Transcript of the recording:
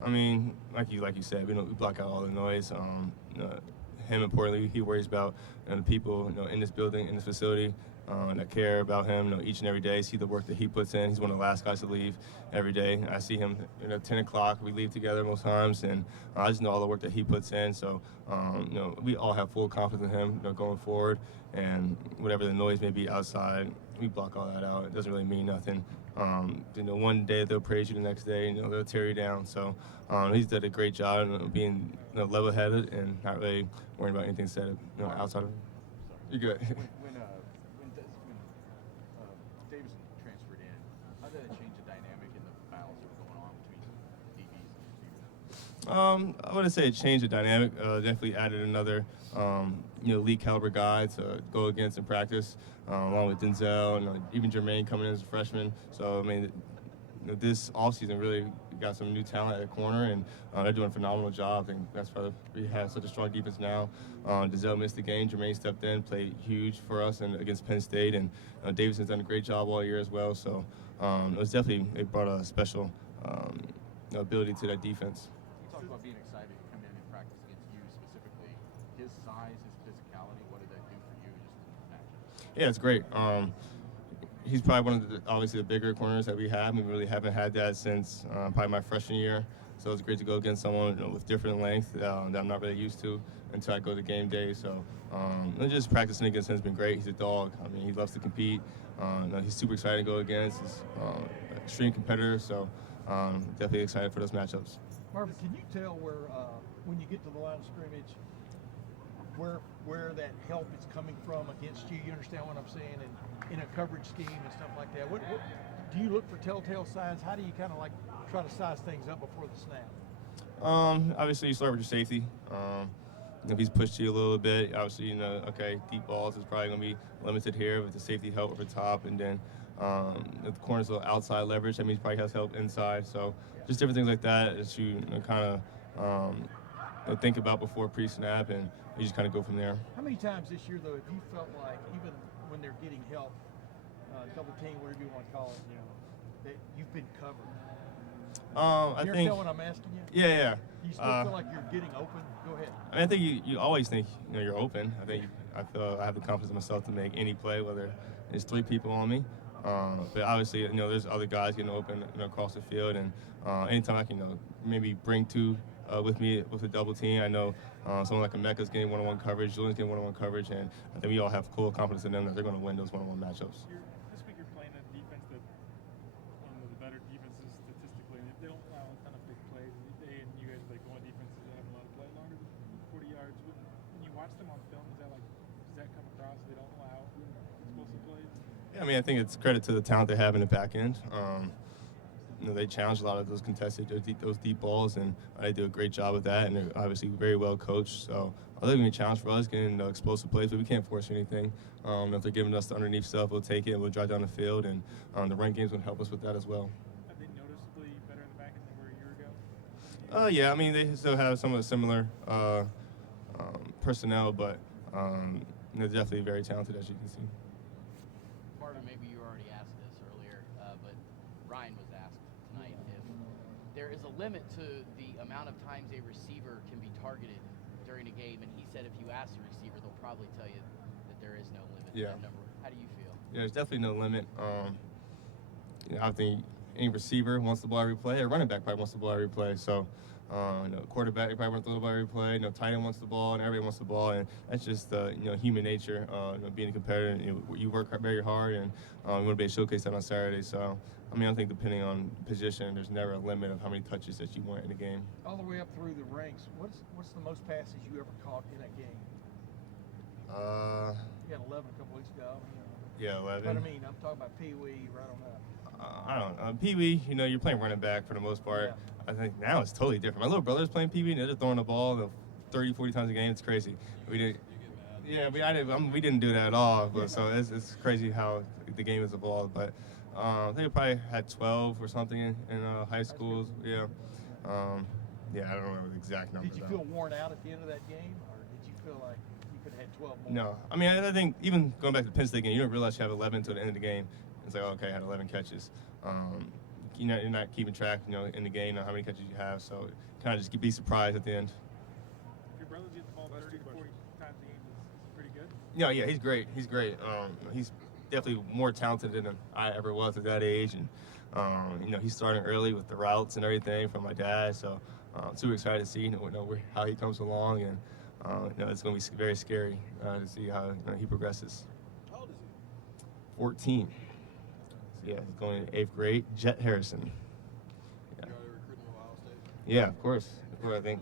I mean, like you said, we block out all the noise. Him importantly, he worries about the people in this building, in this facility, that care about him each and every day. See the work that he puts in. He's one of the last guys to leave every day. I see him 10 o'clock. We leave together most times, and I just know all the work that he puts in. So we all have full confidence in him going forward. And whatever the noise may be outside, we block all that out. It doesn't really mean nothing. One day they'll praise you, the next day they'll tear you down. So he's done a great job being level-headed and not really worrying about anything said outside of him. You're good. When Davison transferred in, how did it change the dynamic in the battles that were going on between DBs and receivers? I wouldn't say it changed the dynamic. Definitely added another, league caliber guy to go against in practice, along with Denzel and even Jermaine coming in as a freshman. So I mean, this offseason really got some new talent at corner, and they're doing a phenomenal job. I think that's why we have such a strong defense now. Denzel missed the game. Jermaine stepped in, played huge for us and against Penn State, and Davidson's done a great job all year as well. So it brought a special ability to that defense. You talked about being excited to come in and practice against you specifically. His size, his physicality, what did that do for you just in the matchup? Yeah, it's great. He's probably one of obviously the bigger corners that we have. We really haven't had that since probably my freshman year. So it's great to go against someone with different length that I'm not really used to until I go to game day. So just practicing against him has been great. He's a dog. I mean, he loves to compete. He's super excited to go against. He's an extreme competitor. So definitely excited for those matchups. Marvin, can you tell where when you get to the line of scrimmage, where that help is coming from against you? You understand what I'm saying? And in a coverage scheme and stuff like that. What do you look for telltale signs? How do you kind of like try to size things up before the snap? Obviously, you start with your safety. If he's pushed you a little bit, obviously, okay, deep balls is probably going to be limited here with the safety help over top. And then if the corner's a little outside leverage, that means he probably has help inside. So just different things like that that you kind of think about before pre-snap, and you just kind of go from there. How many times this year, though, have you felt like, even when they're getting help, double team, whatever you want to call it, that you've been covered? I you think. Understand what I'm asking you? Yeah. You still feel like you're getting open? Go ahead. I think you always think you're open. I feel I have the confidence in myself to make any play, whether it's three people on me. But obviously, there's other guys getting open across the field, and anytime I can maybe bring two with me with a double team. I know someone like Emeka's getting one-on-one coverage, Julian's getting one-on-one coverage, and I think we all have full confidence in them that they're going to win those one-on-one matchups. This week you're playing a defense that one of the better defenses statistically, and if they don't allow a ton of big plays, and you guys like going defenses that have a lot of play longer than 40 yards. When you watch them on film, does that come across? They don't allow explosive plays? Yeah, I mean, I think it's credit to the talent they have in the back end. They challenge a lot of those contested, those deep balls, and they do a great job with that, and they're obviously very well coached. So I think it's going to be a challenge for us getting explosive plays, but we can't force anything. If they're giving us the underneath stuff, we'll take it and we'll drive down the field, and the run game's going to help us with that as well. Are they noticeably better in the back end than were a year ago? Yeah, I mean, they still have some of the similar personnel, but they're definitely very talented, as you can see. Marvin, maybe you already asked this earlier, but Ryan was asked tonight if there is a limit to the amount of times a receiver can be targeted during a game, and he said if you ask the receiver, they'll probably tell you that there is no limit to that number. How do you feel? Yeah, there's definitely no limit. I think any receiver wants the ball every play. A running back probably wants the ball every play. So, quarterback probably wants the ball every play. Tight end wants the ball, and everybody wants the ball, and that's just human nature. Being a competitor, and, you work very hard, and we want to be able to showcase that on Saturday. So, I mean, I think depending on position, there's never a limit of how many touches that you want in a game. All the way up through the ranks, what's the most passes you ever caught in a game? You had 11 a couple weeks ago. Yeah, 11. But I mean, I'm talking about Pee Wee right on up. I don't know. Pee Wee, you're playing running back for the most part. Yeah. I think now it's totally different. My little brother's playing Pee Wee, and they're just throwing the ball 30, 40 times a game. It's crazy. We didn't. Yeah, we didn't do that at all. But so it's crazy how the game has evolved. But I think we probably had 12 or something in high schools. Yeah. I don't remember the exact number. Did you feel worn out at the end of that game, or did you feel like you could have had 12 more? No. I mean, I think even going back to the Penn State game, you don't realize you have 11 until the end of the game. It's like, okay, I had 11 catches. you're not keeping track, in the game, how many catches you have. So kind of just be surprised at the end. Your brother gets the ball 30 to 40 times a game. Is pretty good. Yeah, he's great. He's great. He's definitely more talented than I ever was at that age, and he's starting early with the routes and everything from my dad. So I'm too excited to see how he comes along, and it's going to be very scary to see how he progresses. How old is he? 14. So, yeah, he's going to 8th grade. Jet Harrison. You already recruiting Ohio State? Yeah, of course. I think